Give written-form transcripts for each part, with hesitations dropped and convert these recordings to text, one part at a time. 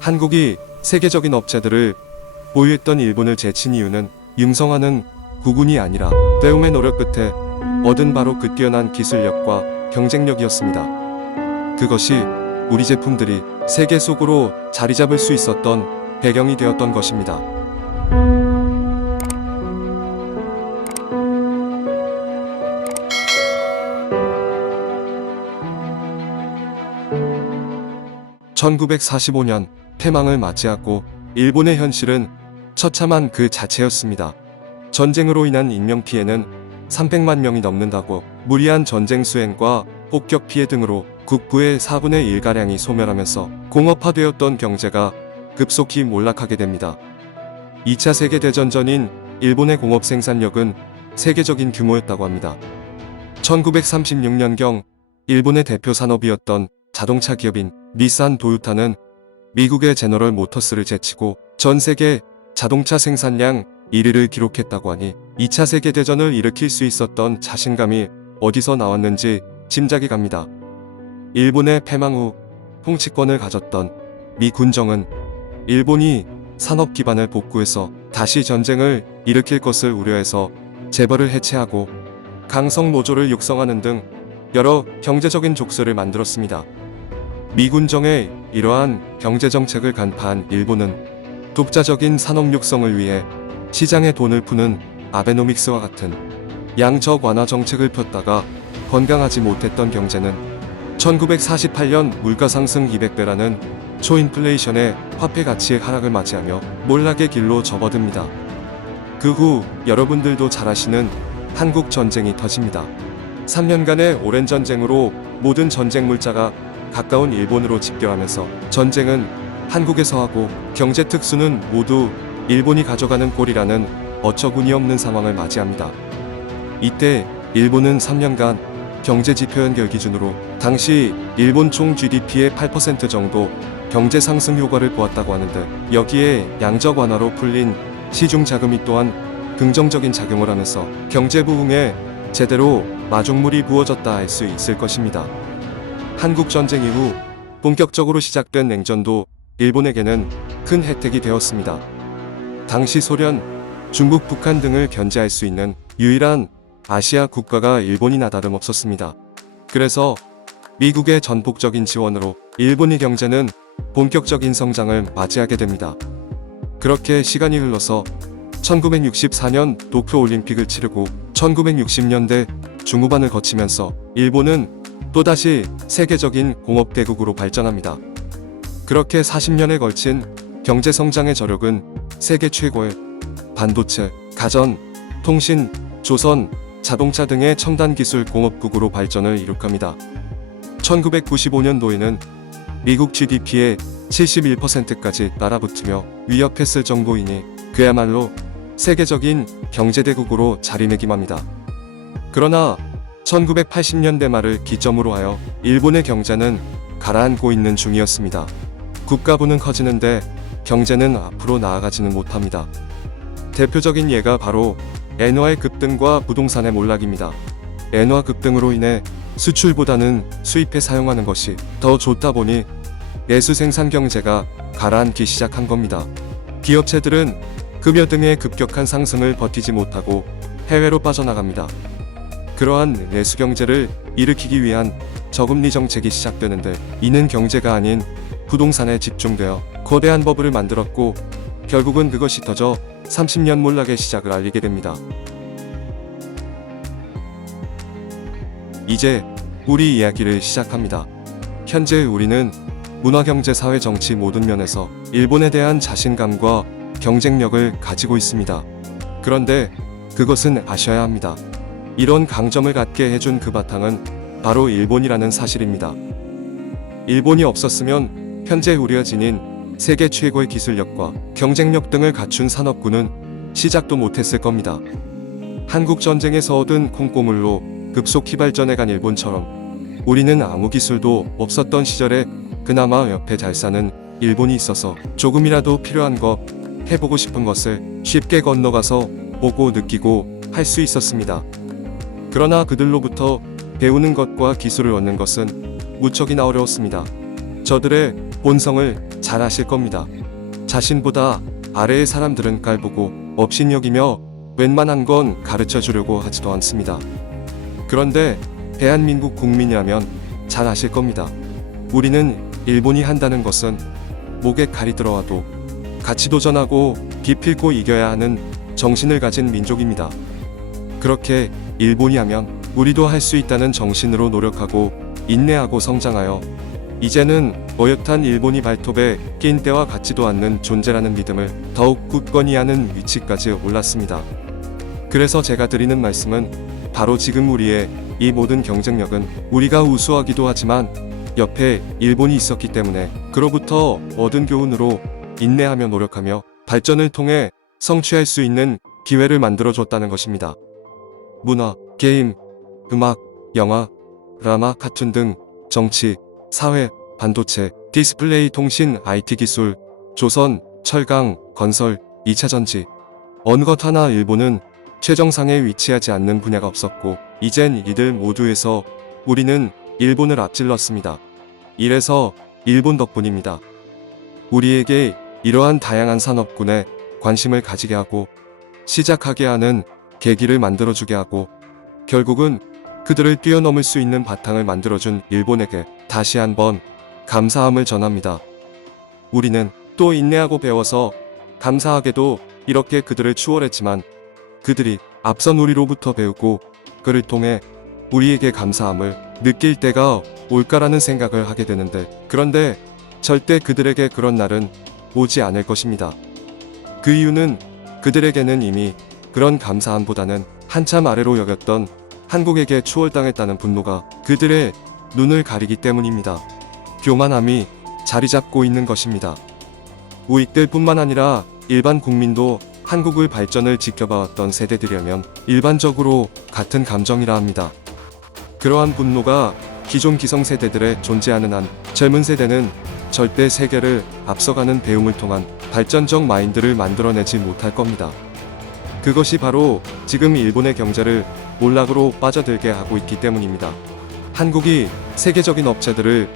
한국이 세계적인 업체들을 보유했던 일본을 제친 이유는 융성하는 국운이 아니라 배움의 노력 끝에 얻은 바로 그 뛰어난 기술력과 경쟁력이었습니다. 그것이 우리 제품들이 세계 속으로 자리 잡을 수 있었던 배경이 되었던 것입니다. (1945년) 패망을 맞이하고 일본의 현실은 처참한 그 자체였습니다. 전쟁으로 인한 인명피해는 300만 명이 넘는다고, 무리한 전쟁 수행과 폭격 피해 등으로 국부의 4분의 1가량이 소멸하면서 공업화되었던 경제가 급속히 몰락하게 됩니다. 2차 세계대전 전인 일본의 공업 생산력은 세계적인 규모였다고 합니다. 1936년경 일본의 대표 산업이었던 자동차 기업인 닛산 도요타는 미국의 제너럴 모터스를 제치고 전 세계 자동차 생산량 1위를 기록했다고 하니 2차 세계대전을 일으킬 수 있었던 자신감이 어디서 나왔는지 짐작이 갑니다. 일본의 패망 후 통치권을 가졌던 미 군정은 일본이 산업 기반을 복구해서 다시 전쟁을 일으킬 것을 우려해서 재벌을 해체하고 강성 노조를 육성하는 등 여러 경제적인 족쇄를 만들었습니다. 미 군정의 이러한 경제정책을 간파한 일본은 독자적인 산업 육성을 위해 시장에 돈을 푸는 아베노믹스와 같은 양적 완화 정책을 폈다가 건강하지 못했던 경제는 1948년 물가 상승 200배라는 초인플레이션의 화폐 가치의 하락을 맞이하며 몰락의 길로 접어듭니다. 그 후 여러분들도 잘 아시는 한국 전쟁이 터집니다. 3년간의 오랜 전쟁으로 모든 전쟁 물자가 가까운 일본으로 집결하면서 전쟁은 한국에서 하고 경제 특수는 모두 일본이 가져가는 꼴이라는 어처구니 없는 상황을 맞이합니다. 이때 일본은 3년간 경제 지표 연결 기준으로 당시 일본 총 GDP의 8% 정도 경제 상승 효과를 보았다고 하는데, 여기에 양적 완화로 풀린 시중 자금이 또한 긍정적인 작용을 하면서 경제 부흥에 제대로 마중물이 부어졌다 할 수 있을 것입니다. 한국 전쟁 이후 본격적으로 시작된 냉전도 일본에게는 큰 혜택이 되었습니다. 당시 소련, 중국, 북한 등을 견제할 수 있는 유일한 아시아 국가가 일본이나 다름없었습니다. 그래서 미국의 전폭적인 지원으로 일본의 경제는 본격적인 성장을 맞이하게 됩니다. 그렇게 시간이 흘러서 1964년 도쿄올림픽을 치르고 1960년대 중후반을 거치면서 일본은 또다시 세계적인 공업대국으로 발전합니다. 그렇게 40년에 걸친 경제성장의 저력은 세계 최고의 반도체, 가전, 통신, 조선, 자동차 등의 첨단기술 공업국으로 발전을 이룩합니다. 1995년도에는 미국 GDP의 71%까지 따라붙으며 위협했을 정도이니 그야말로 세계적인 경제대국으로 자리매김합니다. 그러나 1980년대 말을 기점으로 하여 일본의 경제는 가라앉고 있는 중이었습니다. 국가부는 커지는데 경제는 앞으로 나아가지는 못합니다. 대표적인 예가 바로 엔화의 급등과 부동산의 몰락입니다. 엔화 급등으로 인해 수출보다는 수입에 사용하는 것이 더 좋다 보니 내수 생산 경제가 가라앉기 시작한 겁니다. 기업체들은 급여 등의 급격한 상승을 버티지 못하고 해외로 빠져나갑니다. 그러한 내수 경제를 일으키기 위한 저금리 정책이 시작되는데, 이는 경제가 아닌 부동산에 집중되어 거대한 버블을 만들었고 결국은 그것이 터져 30년 몰락의 시작을 알리게 됩니다. 이제 우리 이야기를 시작합니다. 현재 우리는 문화, 경제, 사회, 정치 모든 면에서 일본에 대한 자신감과 경쟁력을 가지고 있습니다. 그런데 그것은 아셔야 합니다. 이런 강점을 갖게 해준 그 바탕은 바로 일본이라는 사실입니다. 일본이 없었으면 현재 우리가 지닌 세계 최고의 기술력과 경쟁력 등을 갖춘 산업군은 시작도 못했을 겁니다. 한국 전쟁에서 얻은 콩고물로 급속히 발전해간 일본처럼 우리는 아무 기술도 없었던 시절에 그나마 옆에 잘 사는 일본이 있어서 조금이라도 필요한 것, 해보고 싶은 것을 쉽게 건너가서 보고 느끼고 할 수 있었습니다. 그러나 그들로부터 배우는 것과 기술을 얻는 것은 무척이나 어려웠습니다. 저들의 본성을 잘 아실 겁니다. 자신보다 아래의 사람들은 깔보고 업신여기며 웬만한 건 가르쳐 주려고 하지도 않습니다. 그런데 대한민국 국민이라면 잘 아실 겁니다. 우리는 일본이 한다는 것은 목에 칼이 들어와도 같이 도전하고 기필코 이겨야 하는 정신을 가진 민족입니다. 그렇게 일본이 하면 우리도 할 수 있다는 정신으로 노력하고 인내하고 성장하여 이제는 어엿한 일본이 발톱에 낀 때와 같지도 않는 존재라는 믿음을 더욱 굳건히 하는 위치까지 올랐습니다. 그래서 제가 드리는 말씀은 바로 지금 우리의 이 모든 경쟁력은 우리가 우수하기도 하지만 옆에 일본이 있었기 때문에 그로부터 얻은 교훈으로 인내하며 노력하며 발전을 통해 성취할 수 있는 기회를 만들어줬다는 것입니다. 문화, 게임, 음악, 영화, 드라마, 카툰 등 정치, 사회, 반도체, 디스플레이, 통신, IT 기술, 조선, 철강, 건설, 2차 전지. 어느 것 하나 일본은 최정상에 위치하지 않는 분야가 없었고 이젠 이들 모두에서 우리는 일본을 앞질렀습니다. 이래서 일본 덕분입니다. 우리에게 이러한 다양한 산업군에 관심을 가지게 하고 시작하게 하는 계기를 만들어주게 하고 결국은 그들을 뛰어넘을 수 있는 바탕을 만들어준 일본에게 다시 한번 감사함을 전합니다. 우리는 또 인내하고 배워서 감사하게도 이렇게 그들을 추월했지만 그들이 앞선 우리로부터 배우고 그를 통해 우리에게 감사함을 느낄 때가 올까라는 생각을 하게 되는데 그런데 절대 그들에게 그런 날은 오지 않을 것입니다. 그 이유는 그들에게는 이미 그런 감사함보다는 한참 아래로 여겼던 한국에게 추월당했다는 분노가 그들의 눈을 가리기 때문입니다. 교만함이 자리 잡고 있는 것입니다. 우익들 뿐만 아니라 일반 국민도 한국의 발전을 지켜봐왔던 세대들이라면 일반적으로 같은 감정이라 합니다. 그러한 분노가 기존 기성세대들에 존재하는 한 젊은 세대는 절대 세계를 앞서가는 배움을 통한 발전적 마인드를 만들어내지 못할 겁니다. 그것이 바로 지금 일본의 경제를 몰락으로 빠져들게 하고 있기 때문입니다. 한국이 세계적인 업체들을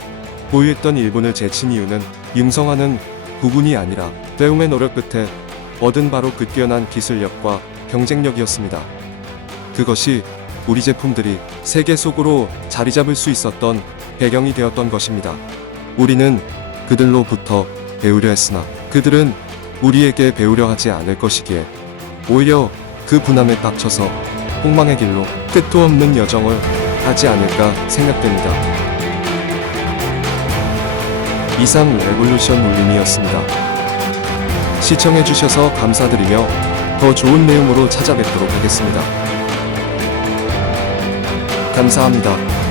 보유했던 일본을 제친 이유는 융성하는 부분이 아니라 배움의 노력 끝에 얻은 바로 그 뛰어난 기술력과 경쟁력이었습니다. 그것이 우리 제품들이 세계 속으로 자리 잡을 수 있었던 배경이 되었던 것입니다. 우리는 그들로부터 배우려 했으나 그들은 우리에게 배우려 하지 않을 것이기에 오히려 그 분함에 빡쳐서 폭망의 길로 끝도 없는 여정을 하지 않을까 생각됩니다. 이상 레볼루션 울림이었습니다. 시청해주셔서 감사드리며 더 좋은 내용으로 찾아뵙도록 하겠습니다. 감사합니다.